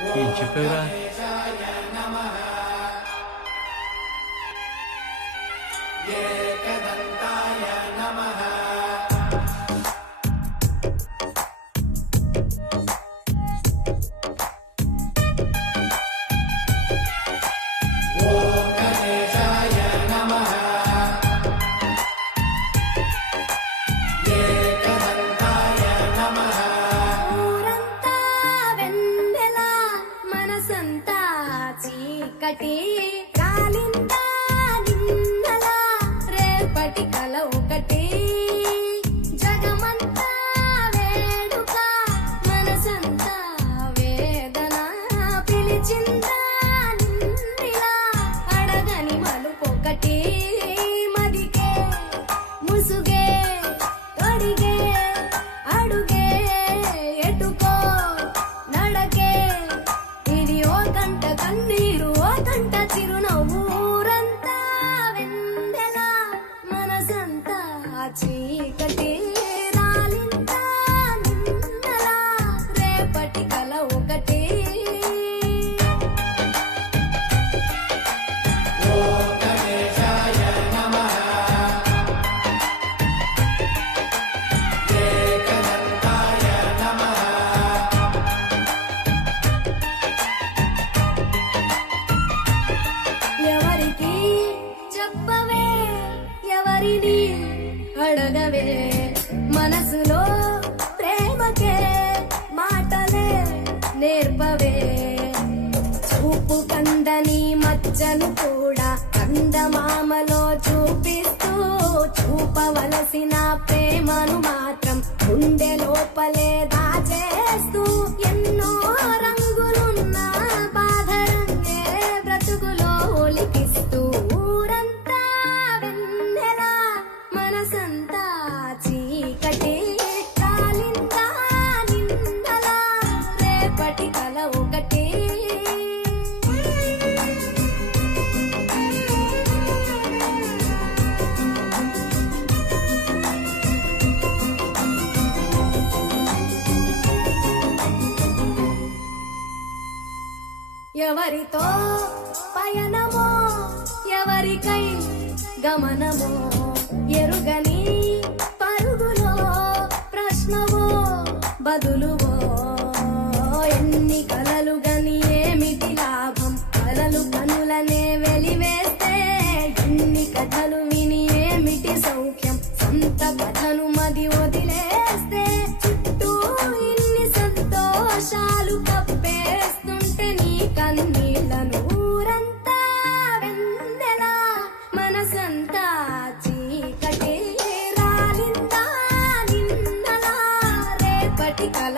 ఏం చెప్పావురా? ఊరంతా వెన్నెల మనసంతా చీకటి కాలిందా నిన్నల రేపటి కల ఒకటి జగమంతా వేడుక మనసంతా వేదన పిలిచిందా నిన్నిలా అడగని మలుపొకటి మదికే ముసుగే తొడిగే అడుగే ఎటుకో నడకే ఇది ఓ కంట కన్నీరు ఓ కంట చిరునవ్వు ఊరంతా వెన్నెల మనసంతా చీకటి రాలిందా నిన్నల రేపటి కల ఒకటి ఎవరికి చెప్పవే ఎవరిని అడగవే మనసులో ప్రేమకే మాటలే నేర్పవే చూపు కందని మచ్చను కూడా కందమామలో చూపిస్తూ చూపవలసిన ప్రేమను మాత్రం గుండె లోపలే దాచేస్తూ ఎన్నో రంగులున్న బాధరంగే బ్రతుకులో ఒలికిస్తూ ఊరంతా వెన్నెల మనసంతా చీకటి కాలిందా నిన్నల రేపటి కల ఒకటి ఎవరితో పయనమో ఎవరికై గమనమో ఎరుగని పరుగులో ప్రశ్నవో బదులువో ఎన్ని కలలు గని ఏమిటి లాభం కలలు కనులనే వెలివేస్తే ఎన్ని కథలు విని ఏమిటి సౌఖ్యం సొంత కథను మది వదిలేస్తే చుట్టూ ఇన్ని సంతోషాలు కప్పేస్తుంటే నీ కన్నీళ్లను ఊరంతా వెన్నెల మనసంతా చీకటి రాలిందా నిన్నల రేపటి కల